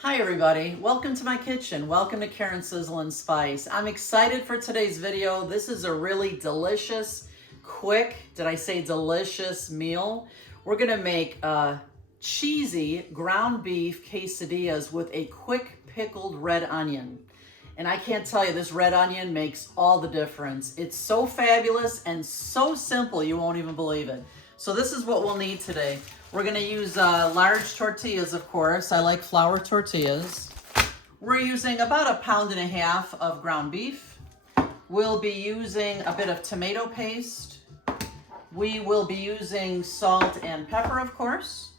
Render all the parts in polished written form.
Hi everybody, welcome to my kitchen. Welcome to Karen Sizzle and Spice. I'm excited for today's video. This is a really delicious, quick, did I say delicious meal? We're gonna make cheesy ground beef quesadillas with a quick pickled red onion. And I can't tell you, this red onion makes all the difference. It's so fabulous and so simple, you won't even believe it. So this is what we'll need today. We're gonna use large tortillas, of course. I like flour tortillas. We're using about 1.5 pounds of ground beef. We'll be using a bit of tomato paste. We will be using salt and pepper, of course.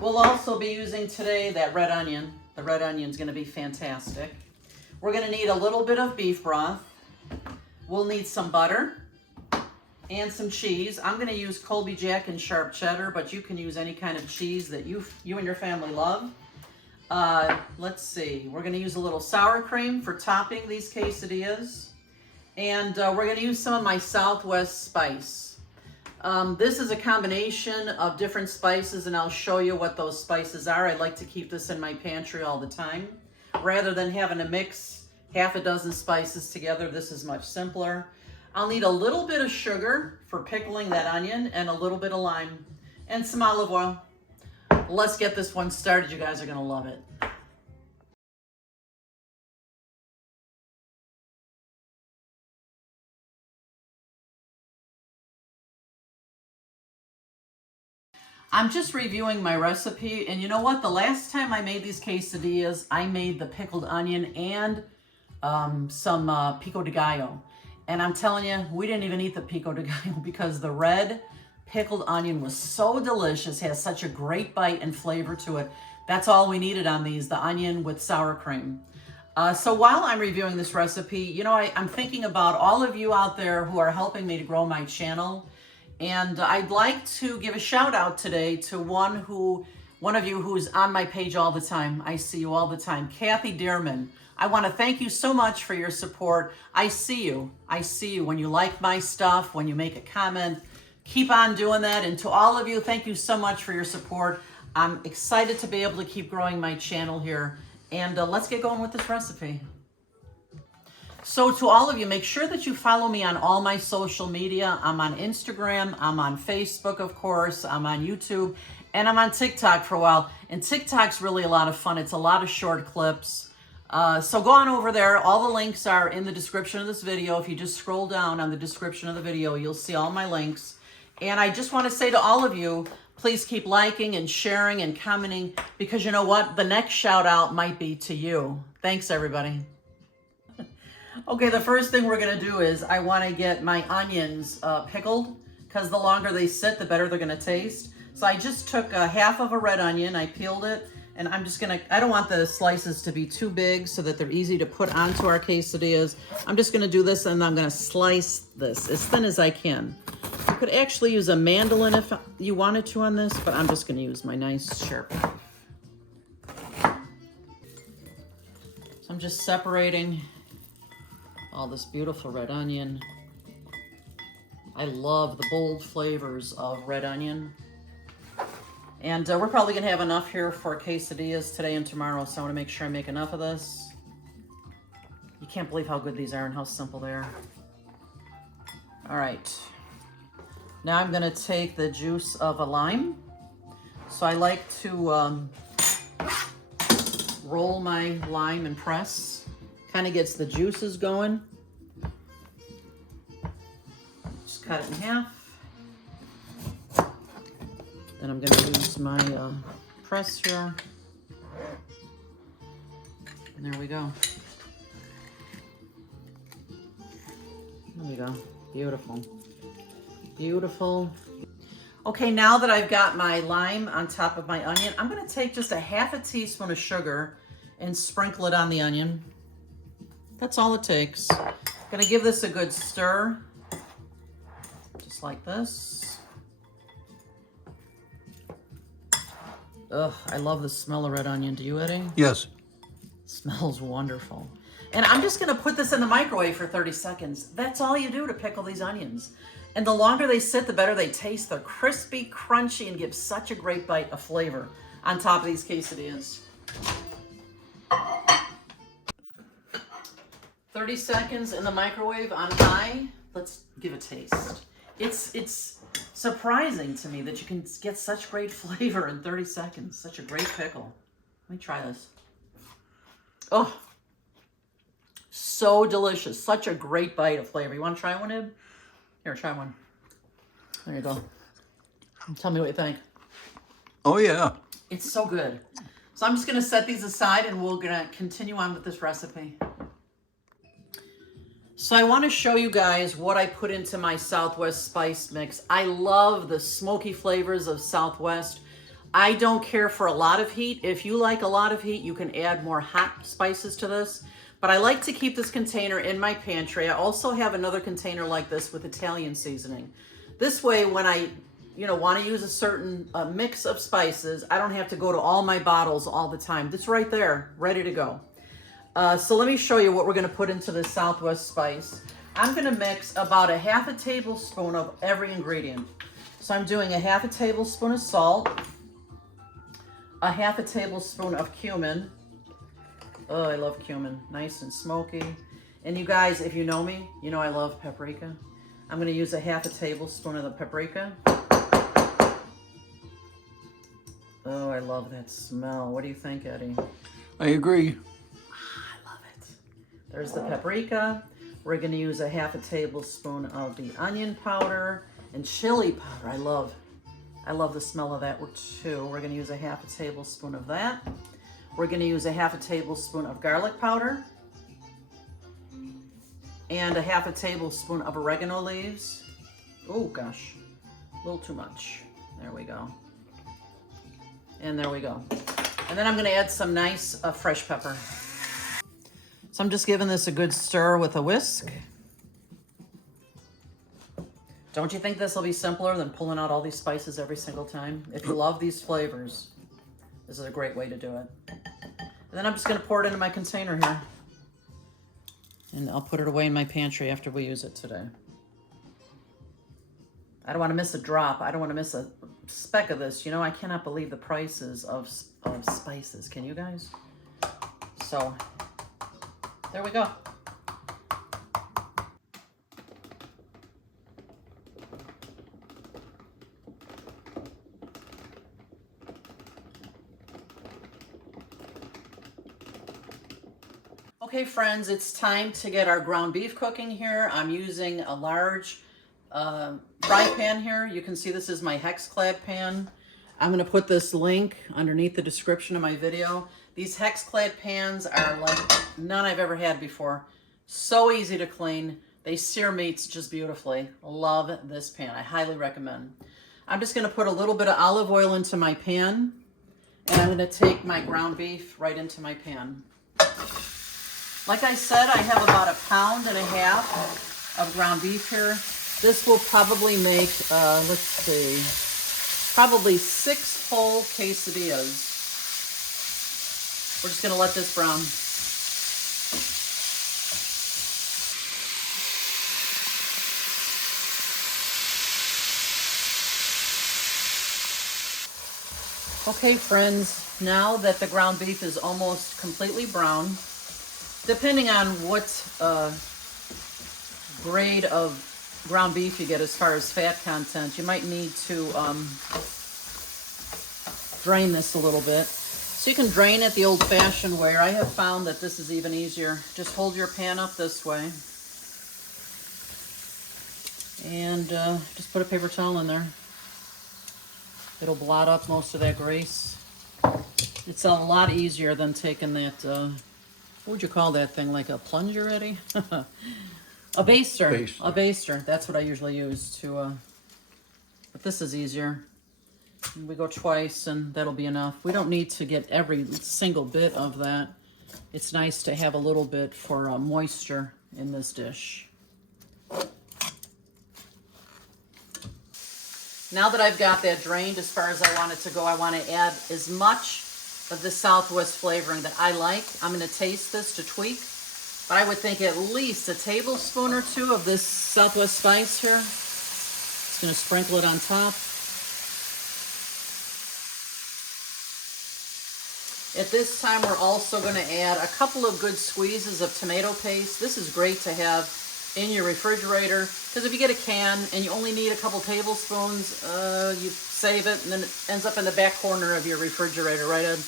We'll also be using today that red onion. The red onion's gonna be fantastic. We're gonna need a little bit of beef broth. We'll need some butter and some cheese. I'm gonna use Colby Jack and sharp cheddar, but you can use any kind of cheese that you and your family love. Let's see, we're gonna use a little sour cream for topping these quesadillas. And we're gonna use some of my Southwest spice. This is a combination of different spices, and I'll show you what those spices are. I like to keep this in my pantry all the time. Rather than having to mix half a dozen spices together, this is much simpler. I'll need a little bit of sugar for pickling that onion and a little bit of lime and some olive oil. Let's get this one started. You guys are gonna love it. I'm just reviewing my recipe, and you know what? The last time I made these quesadillas, I made the pickled onion and some pico de gallo. And I'm telling you, we didn't even eat the pico de gallo because the red pickled onion was so delicious, has such a great bite and flavor to it. That's all we needed on these, the onion with sour cream. So while I'm reviewing this recipe, you know, I'm thinking about all of you out there who are helping me to grow my channel. And I'd like to give a shout out today to one of you who's on my page all the time. I see you all the time. Kathy Dearman. I want to thank you so much for your support. I see you. I see you when you like my stuff, when you make a comment. Keep on doing that. And to all of you, thank you so much for your support. I'm excited to be able to keep growing my channel here. And let's get going with this recipe. So to all of you, make sure that you follow me on all my social media. I'm on Instagram, I'm on Facebook, of course, I'm on YouTube, and I'm on TikTok for a while. And TikTok's really a lot of fun. It's a lot of short clips. So go on over there. All the links are in the description of this video. If you just scroll down on the description of the video, you'll see all my links. And I just want to say to all of you, please keep liking and sharing and commenting, because you know what? The next shout out might be to you. Thanks, everybody. Okay, the first thing we're gonna do is I wanna get my onions pickled, because the longer they sit, the better they're gonna taste. So I just took half of a red onion, I peeled it, and I'm just gonna, I don't want the slices to be too big so that they're easy to put onto our quesadillas. I'm just gonna do this, and I'm gonna slice this as thin as I can. You could actually use a mandolin if you wanted to on this, but I'm just gonna use my nice sharp knife. So I'm just separating all this beautiful red onion. I love the bold flavors of red onion. And we're probably gonna have enough here for quesadillas today and tomorrow, so I wanna make sure I make enough of this. You can't believe how good these are and how simple they are. All right, now I'm gonna take the juice of a lime. So I like to roll my lime and press. Kind of gets the juices going. Just cut it in half. Then I'm going to use my press here. And there we go. There we go. Beautiful. Beautiful. Okay, now that I've got my lime on top of my onion, I'm going to take just 1/2 teaspoon of sugar and sprinkle it on the onion. That's all it takes. Gonna give this a good stir, just like this. Ugh, I love the smell of red onion. Do you, Eddie? Yes. It smells wonderful. And I'm just gonna put this in the microwave for 30 seconds. That's all you do to pickle these onions. And the longer they sit, the better they taste. They're crispy, crunchy, and give such a great bite of flavor on top of these quesadillas. 30 seconds in the microwave on high. Let's give a taste. It's surprising to me that you can get such great flavor in 30 seconds. Such a great pickle. Let me try this. Oh, so delicious. Such a great bite of flavor. You want to try one, Ib? Here, try one. There you go. Tell me what you think. Oh, yeah. It's so good. So I'm just going to set these aside and we're going to continue on with this recipe. So I want to show you guys what I put into my Southwest spice mix. I love the smoky flavors of Southwest. I don't care for a lot of heat. If you like a lot of heat, you can add more hot spices to this. But I like to keep this container in my pantry. I also have another container like this with Italian seasoning. This way, when I want to use a certain mix of spices, I don't have to go to all my bottles all the time. It's right there, ready to go. So let me show you what we're going to put into the Southwest spice. I'm going to mix about a half a tablespoon of every ingredient. So I'm doing a half a tablespoon of salt, a half a tablespoon of cumin. Oh, I love cumin. Nice and smoky. And you guys, if you know me, you know I love paprika. I'm going to use a half a tablespoon of the paprika. Oh, I love that smell. What do you think, Eddie? I agree. I love it. There's the paprika. We're going to use a half a tablespoon of the onion powder and chili powder. I love the smell of that too. We're going to use a half a tablespoon of that. We're going to use a half a tablespoon of garlic powder and a half a tablespoon of oregano leaves. Oh gosh, a little too much. There we go. And there we go. And then I'm going to add some nice fresh pepper. So I'm just giving this a good stir with a whisk. Don't you think this will be simpler than pulling out all these spices every single time? If you love these flavors, this is a great way to do it. And then I'm just going to pour it into my container here. And I'll put it away in my pantry after we use it today. I don't want to miss a drop. I don't want to miss a speck of this. You know, I cannot believe the prices of spices. Can you guys? So, there we go. Okay, friends, it's time to get our ground beef cooking here. I'm using a large fry pan here. You can see this is my Hex-Clad pan. I'm going to put this link underneath the description of my video. These Hex-Clad pans are like none I've ever had before. So easy to clean. They sear meats just beautifully. Love this pan. I highly recommend. I'm just going to put a little bit of olive oil into my pan, and I'm going to take my ground beef right into my pan. Like I said, I have about 1.5 pounds of ground beef here. This will probably make, let's see, probably 6 full quesadillas. We're just going to let this brown. Okay, friends, now that the ground beef is almost completely brown, depending on what grade of ground beef you get as far as fat content, you might need to drain this a little bit. So you can drain it the old-fashioned way. I have found that this is even easier. Just hold your pan up this way. And just put a paper towel in there. It'll blot up most of that grease. It's a lot easier than taking that, what would you call that thing, like a plunger, Eddie? A baster. A baster. That's what I usually use to, but this is easier. We go twice and that'll be enough. We don't need to get every single bit of that. It's nice to have a little bit for moisture in this dish. Now that I've got that drained as far as I want it to go, I want to add as much of the Southwest flavoring that I like. I'm going to taste this to tweak, but I would think at least a tablespoon or 2 of this Southwest spice here. Just going to sprinkle it on top. At this time, we're also going to add a couple of good squeezes of tomato paste. This is great to have in your refrigerator, because if you get a can and you only need a couple tablespoons, you save it and then it ends up in the back corner of your refrigerator, right, Ed?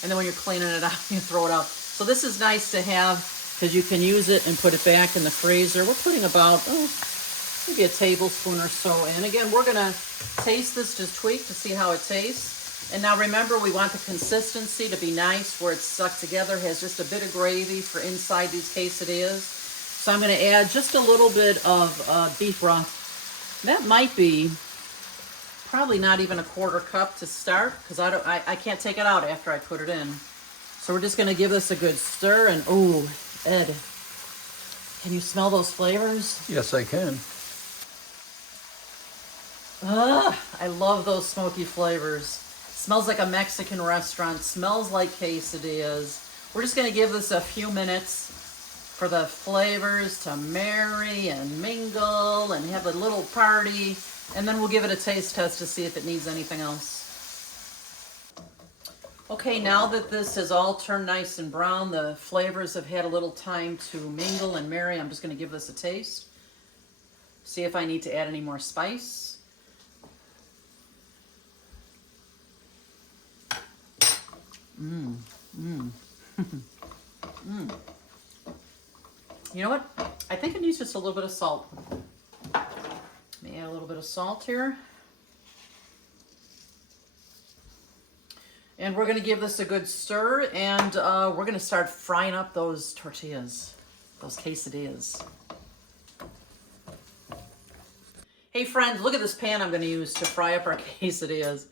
And then when you're cleaning it out, you throw it out. So this is nice to have because you can use it and put it back in the freezer. We're putting about, maybe a tablespoon or so in. Again, we're gonna taste this, just tweak to see how it tastes. And now remember, we want the consistency to be nice, where it's stuck together, has just a bit of gravy for inside these quesadillas. So I'm gonna add just a little bit of beef broth. That might be probably not even a quarter cup to start, because I can't take it out after I put it in. So we're just gonna give this a good stir, and ooh, Ed, can you smell those flavors? Yes, I can. I love those smoky flavors. Smells like a Mexican restaurant, smells like quesadillas. We're just gonna give this a few minutes for the flavors to marry and mingle and have a little party, and then we'll give it a taste test to see if it needs anything else. Okay, now that this has all turned nice and brown, the flavors have had a little time to mingle and marry, I'm just gonna give this a taste. See if I need to add any more spice. You know what? I think it needs just a little bit of salt. Let me add a little bit of salt here. And we're gonna give this a good stir, and we're gonna start frying up those tortillas, those quesadillas. Hey friends, look at this pan I'm gonna use to fry up our quesadillas.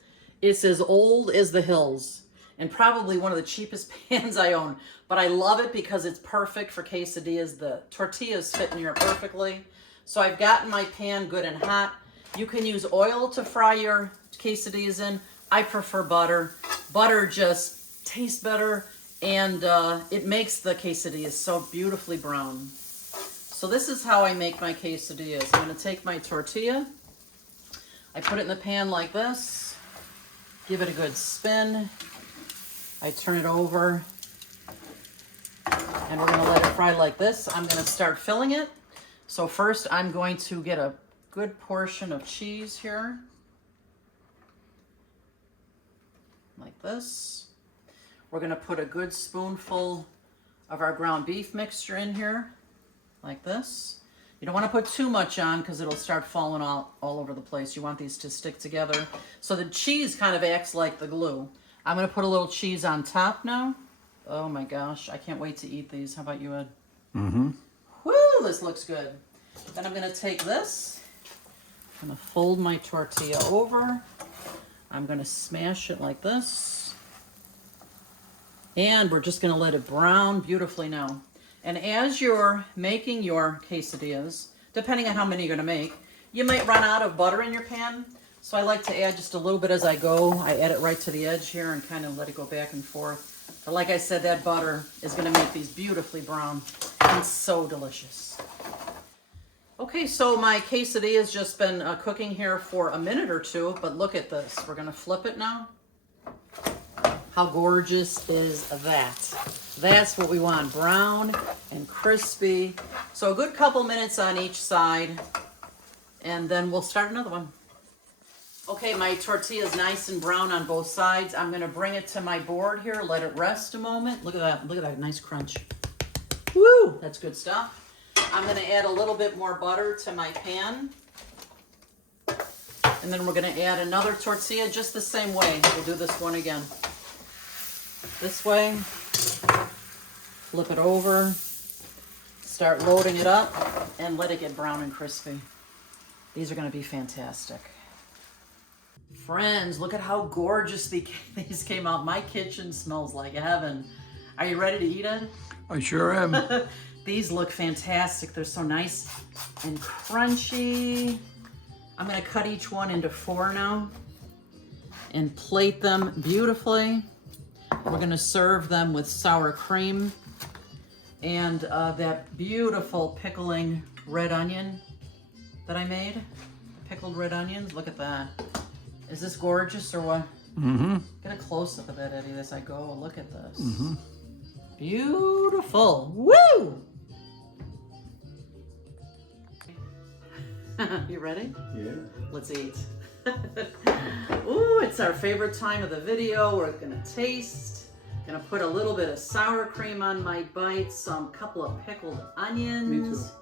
It's as old as the hills, and probably one of the cheapest pans I own, but I love it because it's perfect for quesadillas. The tortillas fit in here perfectly. So I've gotten my pan good and hot. You can use oil to fry your quesadillas in. I prefer butter. Butter just tastes better, and it makes the quesadillas so beautifully brown. So this is how I make my quesadillas. I'm gonna take my tortilla, I put it in the pan like this, give it a good spin, I turn it over, and we're gonna let it fry like this. I'm gonna start filling it. So first I'm going to get a good portion of cheese here, like this. We're gonna put a good spoonful of our ground beef mixture in here, like this. You don't wanna put too much on because it'll start falling all over the place. You want these to stick together. So the cheese kind of acts like the glue. I'm gonna put a little cheese on top now. Oh my gosh, I can't wait to eat these. How about you, Ed? Mm-hmm. Woo, this looks good. Then I'm gonna take this, I'm gonna fold my tortilla over. I'm gonna smash it like this. And we're just gonna let it brown beautifully now. And as you're making your quesadillas, depending on how many you're gonna make, you might run out of butter in your pan. So I like to add just a little bit as I go. I add it right to the edge here and kind of let it go back and forth. But like I said, that butter is gonna make these beautifully brown and so delicious. Okay, so my quesadilla's just been cooking here for a minute or two, but look at this. We're gonna flip it now. How gorgeous is that? That's what we want, brown and crispy. So a good couple minutes on each side, and then we'll start another one. Okay, my tortilla is nice and brown on both sides. I'm gonna bring it to my board here, let it rest a moment. Look at that nice crunch. Woo, that's good stuff. I'm gonna add a little bit more butter to my pan. And then we're gonna add another tortilla just the same way. We'll do this one again. This way, flip it over, start loading it up, and let it get brown and crispy. These are gonna be fantastic. Friends, look at how gorgeous these came out. My kitchen smells like heaven. Are you ready to eat it? I sure am. These look fantastic. They're so nice and crunchy. I'm gonna cut each one into 4 now and plate them beautifully. We're gonna serve them with sour cream and that beautiful pickling red onion that I made. Pickled red onions, look at that. Is this gorgeous or what? Mm-hmm. Get a close-up of that, Eddie, as I go. Look at this. Mm-hmm. Beautiful. Woo! You ready? Yeah. Let's eat. Ooh, it's our favorite time of the video. We're gonna taste. Gonna put a little bit of sour cream on my bite, some couple of pickled onions.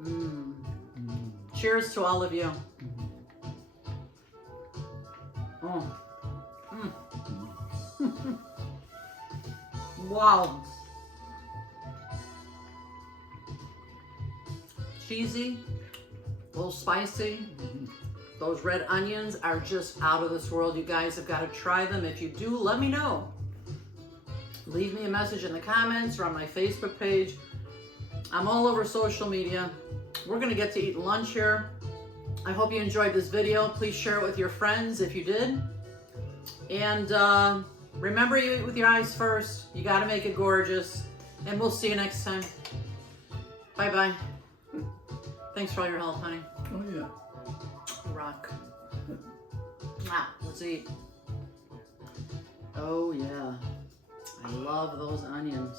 Me too. Cheers to all of you. Oh. Wow. Cheesy, a little spicy. Those red onions are just out of this world. You guys have got to try them. If you do, let me know. Leave me a message in the comments or on my Facebook page. I'm all over social media. We're going to get to eat lunch here. I hope you enjoyed this video. Please share it with your friends if you did. And remember, you eat with your eyes first. You got to make it gorgeous. And we'll see you next time. Bye-bye. Thanks for all your help, honey. Oh, yeah. Rock. Wow, let's eat. Oh, yeah. I love those onions.